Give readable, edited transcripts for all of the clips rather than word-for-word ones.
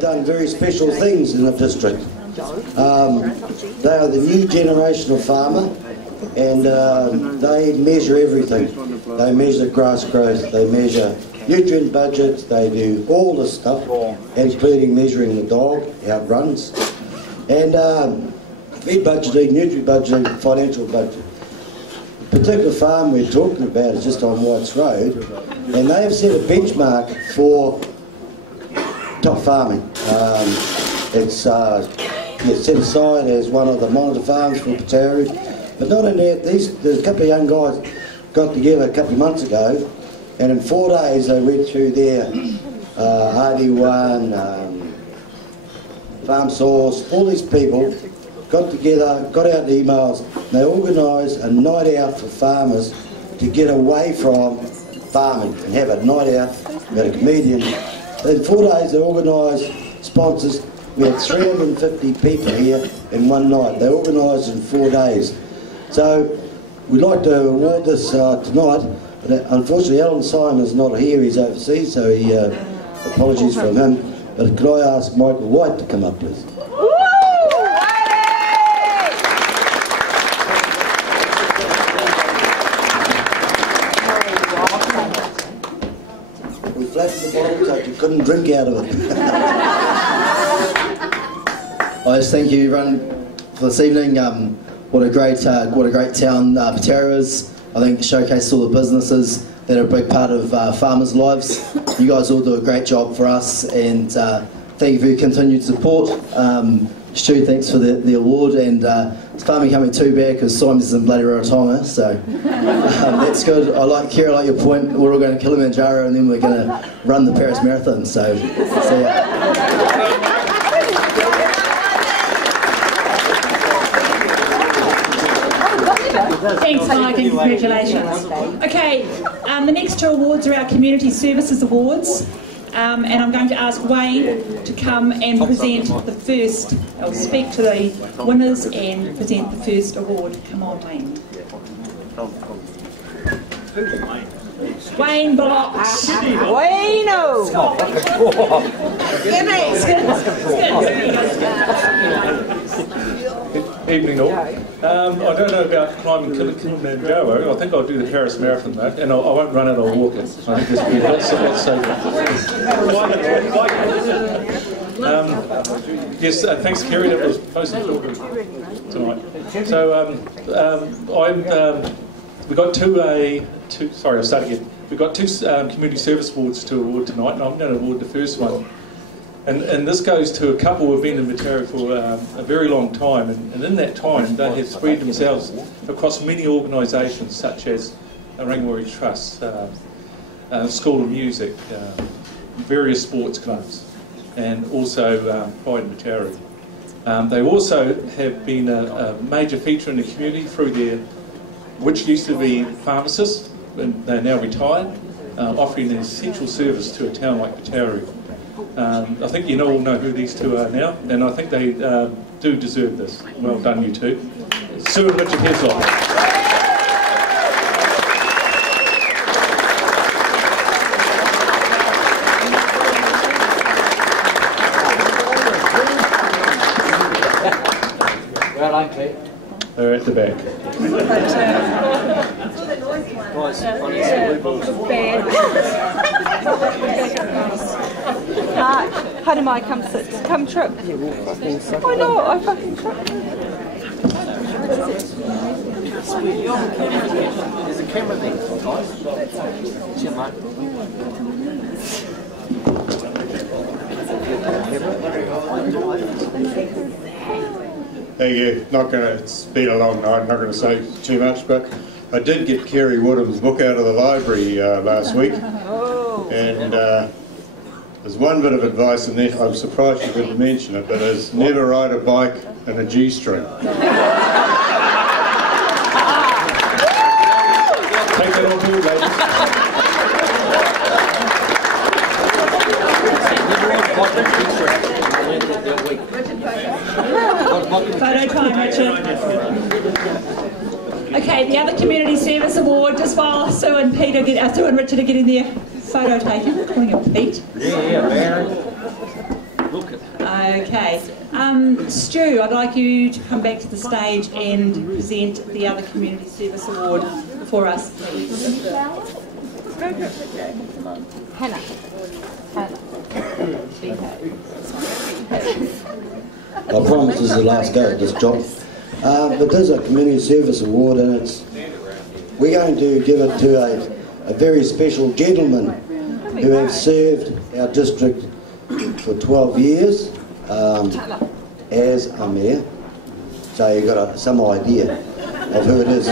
done very special things in the district. They are the new generation of farmer, and they measure everything. They measure grass growth, they measure nutrient budgets, they do all this stuff, including measuring the dog, how it runs, and feed budgeting, nutrient budgeting, financial budgeting. The particular farm we're talking about is just on Whites Road, and they have set a benchmark for top farming. It's set aside as one of the monitor farms for Pataru. But not only that, there's a couple of young guys got together a couple of months ago, and in 4 days they went through their RD1, Farm Source, all these people got together, got out the emails, they organised a night out for farmers to get away from farming and have a night out. We had a comedian. In 4 days they organised sponsors. We had 350 people here in one night. They organised in 4 days. So we'd like to award this tonight, but unfortunately Alan Simon's not here, he's overseas, so he apologies from him. But could I ask Michael White to come up, please? We flattened the bottle so you couldn't drink out of it. I just thank you everyone for this evening. What a great town Pataru is. I think it showcases all the businesses that are a big part of farmers' lives. You guys all do a great job for us, and thank you for your continued support. Stu, thanks for the award, and it's farming coming too bad because Simon's in bloody Rarotonga, so that's good. I like Kira, I like your point. We're all going to Kilimanjaro and then we're going to run the Paris Marathon, so see ya. Thanks, Mike, and congratulations. Okay, the next two awards are our Community Services Awards, and I'm going to ask Wayne to come and present the first, or speak to the winners and present the first award. Come on, Wayne. Wayne Blocks. Wayno! Evening all. I don't know about climbing Kilimanjaro. I think I'll do the Paris Marathon though, and I won't run it, I'll walk it. I think this will be lots safer. Yes, thanks Kerry, that was most important tonight. So we've got I'll start again. We've got two community service awards to award tonight, and I'm going to award the first one. And this goes to a couple who have been in Pataru for a very long time, and in that time they have spread themselves across many organisations such as Rangimori Trust, School of Music, various sports clubs, and also Pride in Pataru. They also have been a major feature in the community through their, which used to be pharmacists, and they're now retired, offering an essential service to a town like Pataru. I think you all know who these two are now, and I think they do deserve this. Well done, you two. Sue and Richard Heslop. Well done, Claire. They're at the back. How do I come sit? Come trip. I know, I fucking trip. There's a camera there, guys. Chill, mate. Thank you. Not going to, it's been a long night, not going to say too much, but I did get Kerry Woodham's book out of the library last week, and there's one bit of advice in there, I'm surprised you didn't mention it, but is never ride a bike in a G-string. Take that on board, ladies. Photo time, Richard. Okay, the other Community Service Award, just while Sue and Sue and Richard are getting their photo taken. Calling him Pete. Yeah, Barry. Look. Okay. Stu, I'd like you to come back to the stage and present the other Community Service Award for us, please. Hannah. I promise this is the last go at this job. But there's a Community Service Award, and we're going to give it to a very special gentleman who has served our district for 12 years as a mayor. So you've got some idea of who it is.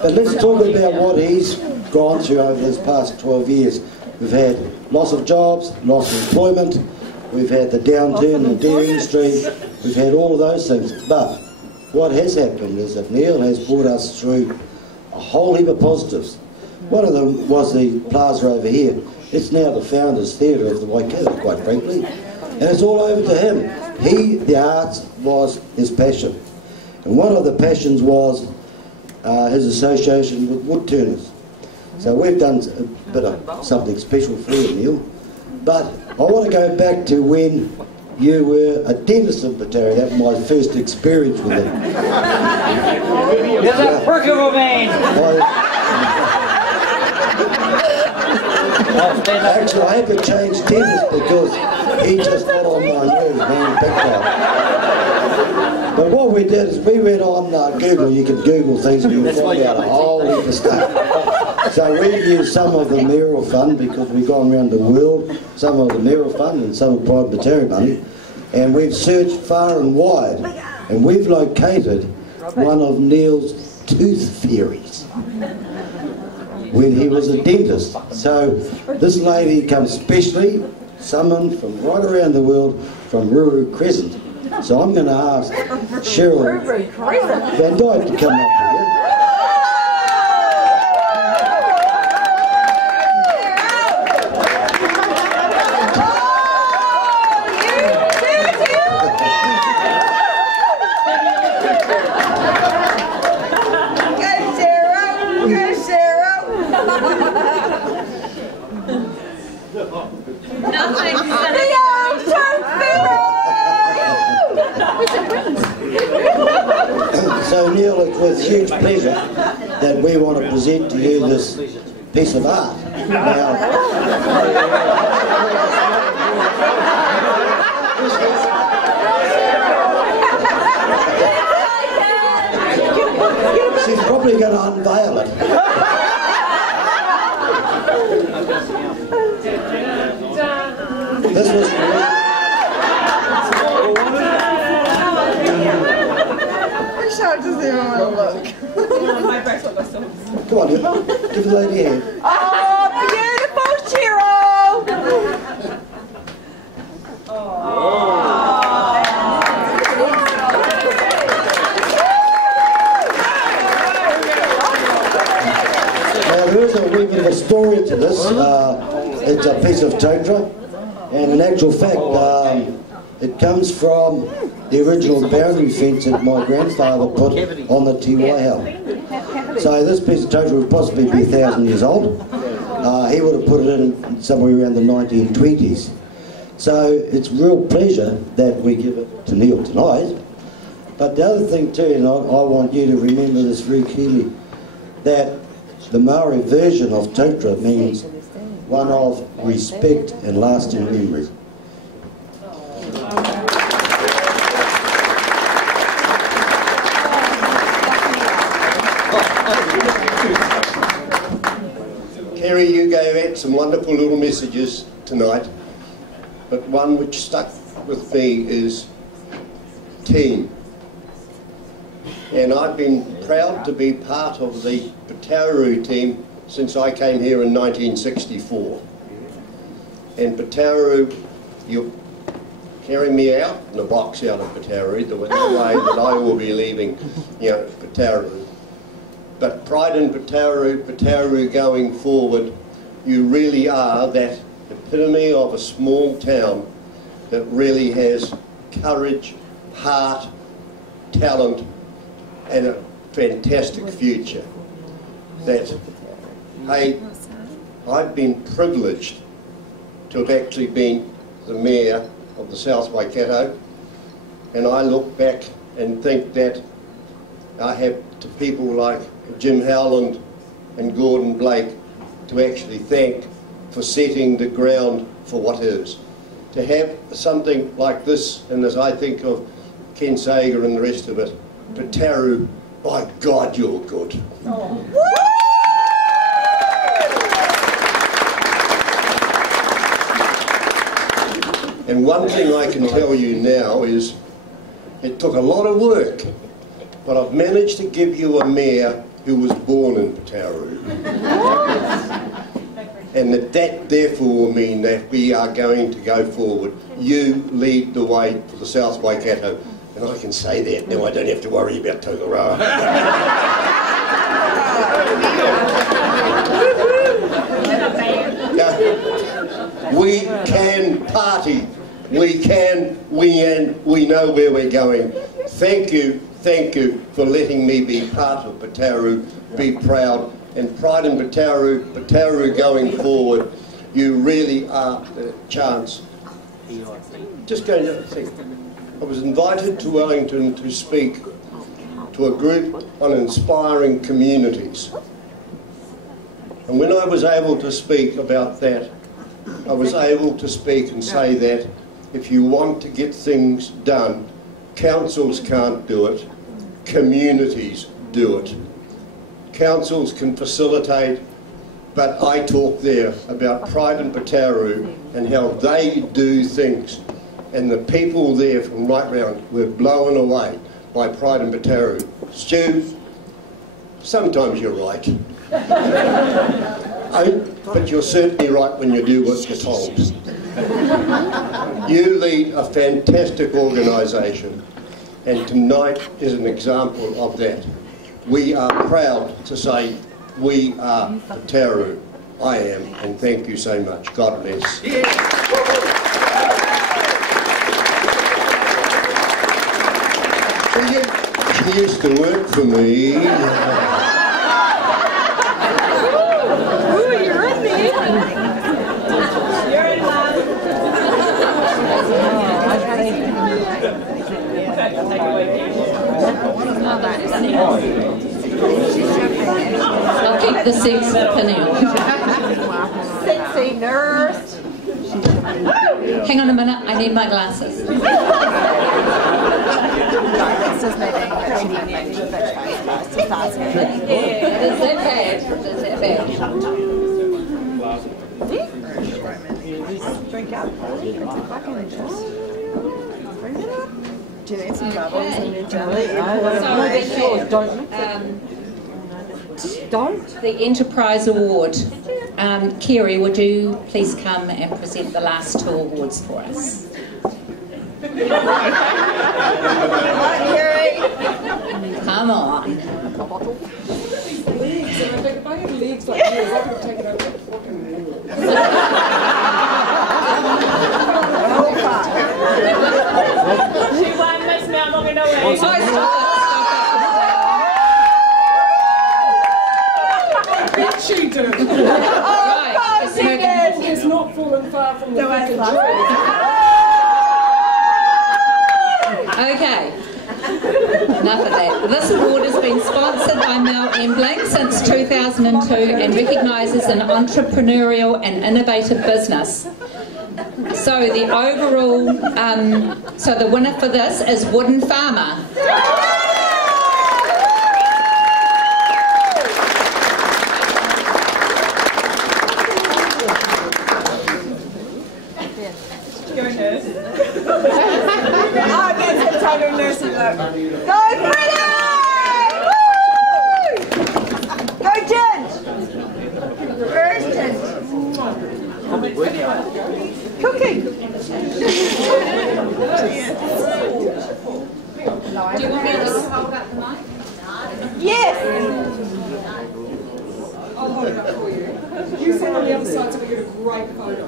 But let's talk about what he's gone through over this past 12 years. We've had loss of jobs, loss of employment, we've had the downturn in the dairy industry, we've had all of those things. But what has happened is that Neil has brought us through a whole heap of positives. One of them was the plaza over here. It's now the Founders Theatre of the Waikato, quite frankly. And it's all over to him. The arts was his passion. And one of the passions was his association with woodturners. So we've done a bit of something special for you, Neil. But I want to go back to when you were a dentist in Batari. That was my first experience with it. You're a prick of a man! Actually, I had to change dentist because he just got on my nerves being picked on. But what we did is we went on Google. You can Google things and you'll find out a whole heap of stuff. So we used some of the mayoral fund because we've gone around the world, some of the mayoral fund and some of private Batari money, and we've searched far and wide, and we've located one of Neil's tooth fairies when he was a dentist. So this lady comes specially summoned from right around the world from Ruru Crescent. So I'm going to ask Cheryl Van Dyke to come up here. So Neil, it's with huge pleasure that we want to present to you this piece of art. Now, she's probably going to unveil it. This was doesn't even want to look. Come on, give the lady a hand. Oh, beautiful, Cheryl! Now there is a wee bit of a story to this. It's a piece of tundra, and in actual fact, it comes from the original boundary fence that my grandfather put on the Tiwai Hill. So this piece of tundra would possibly be 1,000 years old. He would have put it in somewhere around the 1920s. So it's real pleasure that we give it to Neil tonight. But the other thing too, and I want you to remember this very clearly, that the Maori version of tundra means one of respect and lasting memory. Kerry, you gave out some wonderful little messages tonight, but one which stuck with me is team. And I've been proud to be part of the Patauru team since I came here in 1964. And Patauru, you're carrying me out in a box out of Patauru. There was no way that I will be leaving, Patauru. But pride in Patauru, Patauru going forward, you really are that epitome of a small town that really has courage, heart, talent, and a fantastic future. That, hey, I've been privileged to have actually been the mayor of the South Waikato, and I look back and think that I have to people like Jim Howland and Gordon Blake to actually thank for setting the ground for what is. To have something like this, and as I think of Ken Sager and the rest of it, Pataru, by God, you're good. Oh. And one thing I can tell you now is it took a lot of work, but I've managed to give you a mayor who was born in Pataru. And that therefore will mean that we are going to go forward. You lead the way for the South Waikato. And I can say that now, I don't have to worry about Tokoroa. We can party. We can, we know where we're going. Thank you for letting me be part of Pataru, be proud. And pride in Pataru going forward, you really are the chance. Just going to think, I was invited to Wellington to speak to a group on inspiring communities. And when I was able to speak about that, I was able to speak and say that if you want to get things done, councils can't do it, communities do it. Councils can facilitate, but I talk there about Pride in Pataru and how they do things. And the people there from right round were blown away by Pride in Pataru. Stu, sometimes you're right. But you're certainly right when you do what you're told. You lead a fantastic organisation, and tonight is an example of that. We are proud to say we are Pataru. I am, and thank you so much. God bless. Yeah. He used to work for me. You're in there. You're in love. I'll keep the seats for now. Sexy nurse. Hang on a minute, I need my glasses. Is that bad? Is that bad? Drink up. Do you need some bubbles in your jelly? Don't. The Enterprise Award. Kerry, would you please come and present the last two awards for us? Come on. She won Miss Mount Maunganui. She did. Right. It's not fallen far from the fucking truth. Okay. Enough of that. This award has been sponsored by Mel Embling since 2002 and recognises an entrepreneurial and innovative business. So the overall, so the winner for this is Wooden Farmer. Go nurse. Oh, that's the total nursing look. Go Freddie! Woo! Go Ginge! Where's Ginge? Cooking. Do you want me to just hold up the mic? Yes. I'll hold it up for you. You stand on the other side so we get a great photo.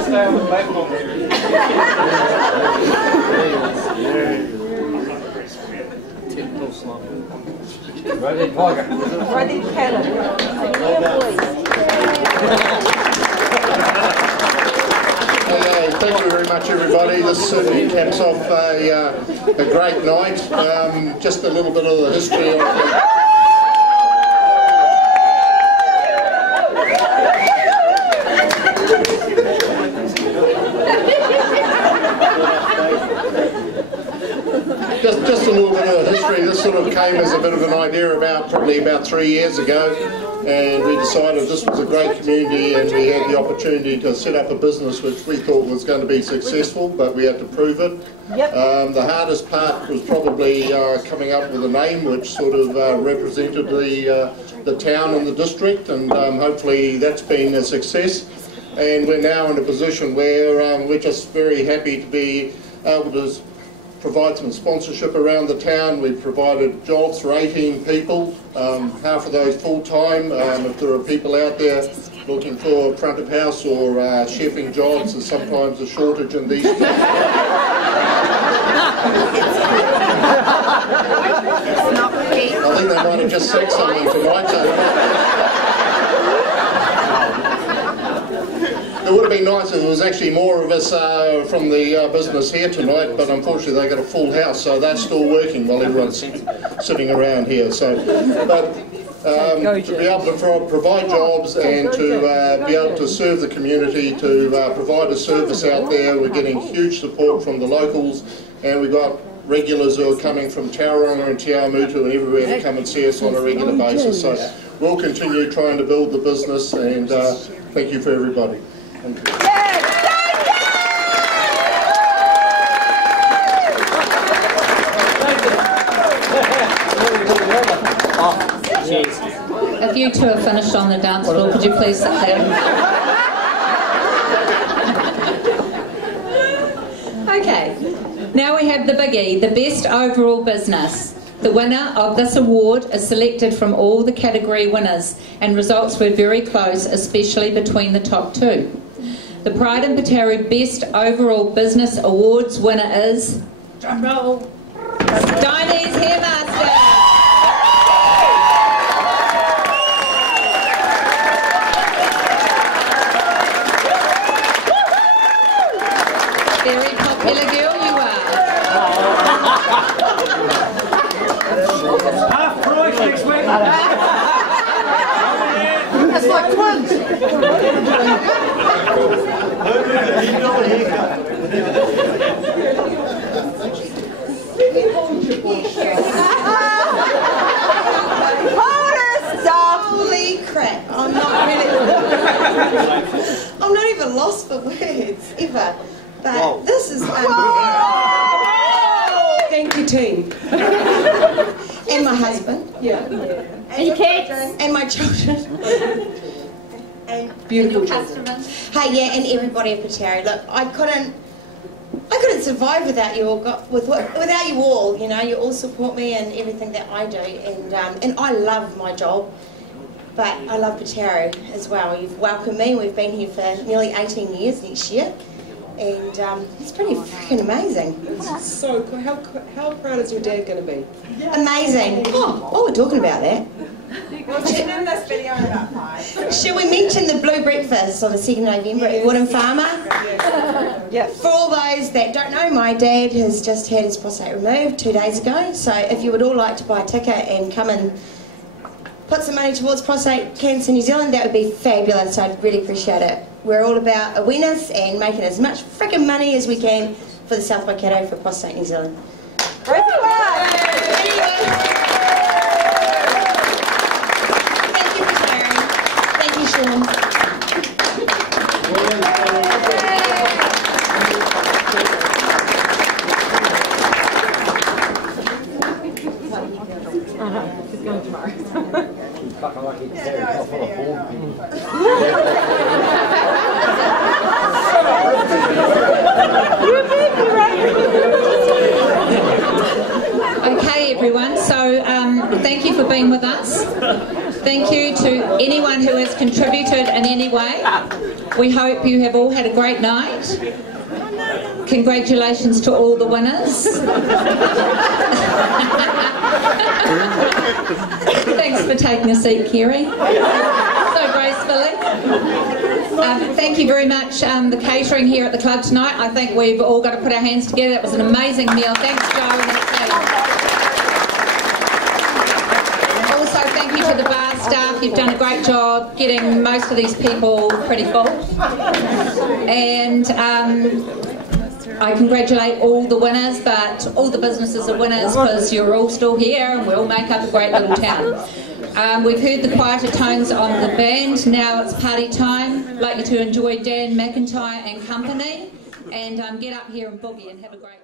Stay on the platform there. Ready, Tiger. Ready, Caleb. Okay, thank you very much, everybody. This certainly caps off a great night. Just a little bit of the history of the... Just a little bit of history. This sort of came as a bit of an idea probably about 3 years ago, and we decided this was a great community and we had the opportunity to set up a business which we thought was going to be successful, but we had to prove it. The hardest part was probably coming up with a name which sort of represented the town and the district, and hopefully that's been a success. And we're now in a position where we're just very happy to be able to provide some sponsorship around the town. We've provided jobs for 18 people, half of those full-time. If there are people out there looking for front of house or chefing jobs, there's sometimes a shortage in these days. I think they might have just sacked someone tonight. It would have been nice if there was actually more of us from the business here tonight, but unfortunately they got a full house, so that's still working while everyone's sitting around here. So, but to be able to provide jobs and to be able to serve the community, to provide a service out there, we're getting huge support from the locals, and we've got regulars who are coming from Tauranga and Te Awamutu and everywhere to come and see us on a regular basis. So we'll continue trying to build the business, and thank you for everybody. Thank you. If you two are finished on the dance floor, could you please sit down? Okay, now we have the biggie, the best overall business. The winner of this award is selected from all the category winners, and results were very close, especially between the top two. The Pride in Pataru Best Overall Business Awards winner is... Drumroll! Dine's Hairmaster! Very popular girl you are. Half price next week. It's like twins. Holy crap, I'm not even lost for words, ever. But this is thank you, team. And my husband. Yeah. And your kids. And my children. And beautiful customers. Hey, yeah, and everybody at Pataru. Look, I couldn't survive without you all. Without you all, you know, you all support me in everything that I do, and I love my job, but I love Pataru as well. You've welcomed me. We've been here for nearly 18 years next year, and it's pretty freaking amazing. So cool. How proud is your dad going to be? Amazing. Oh, we're talking about that. Should we mention the Blue Breakfast on the 2nd of November at Wooden Farmer? Yeah. For all those that don't know, my dad has just had his prostate removed 2 days ago, so if you would all like to buy a ticket and come and put some money towards prostate cancer New Zealand, that would be fabulous. I'd really appreciate it. We're all about awareness and making as much freaking money as we can for the South Waikato for prostate New Zealand. She's going tomorrow. Okay, everyone, so thank you for being with us. Thank you to anyone who has contributed in any way. We hope you have all had a great night. Congratulations to all the winners. Thanks for taking a seat, Kerry. So gracefully. Thank you very much, the catering here at the club tonight. I think we've all got to put our hands together. It was an amazing meal. Thanks, Joe and the team. Also, thank you to the bar staff. You've done a great job getting most of these people pretty full. And I congratulate all the winners, but all the businesses are winners because you're all still here and we all make up a great little town. We've heard the quieter tones on the band. Now it's party time. I'd like you to enjoy Dan McIntyre and company and get up here and boogie and have a great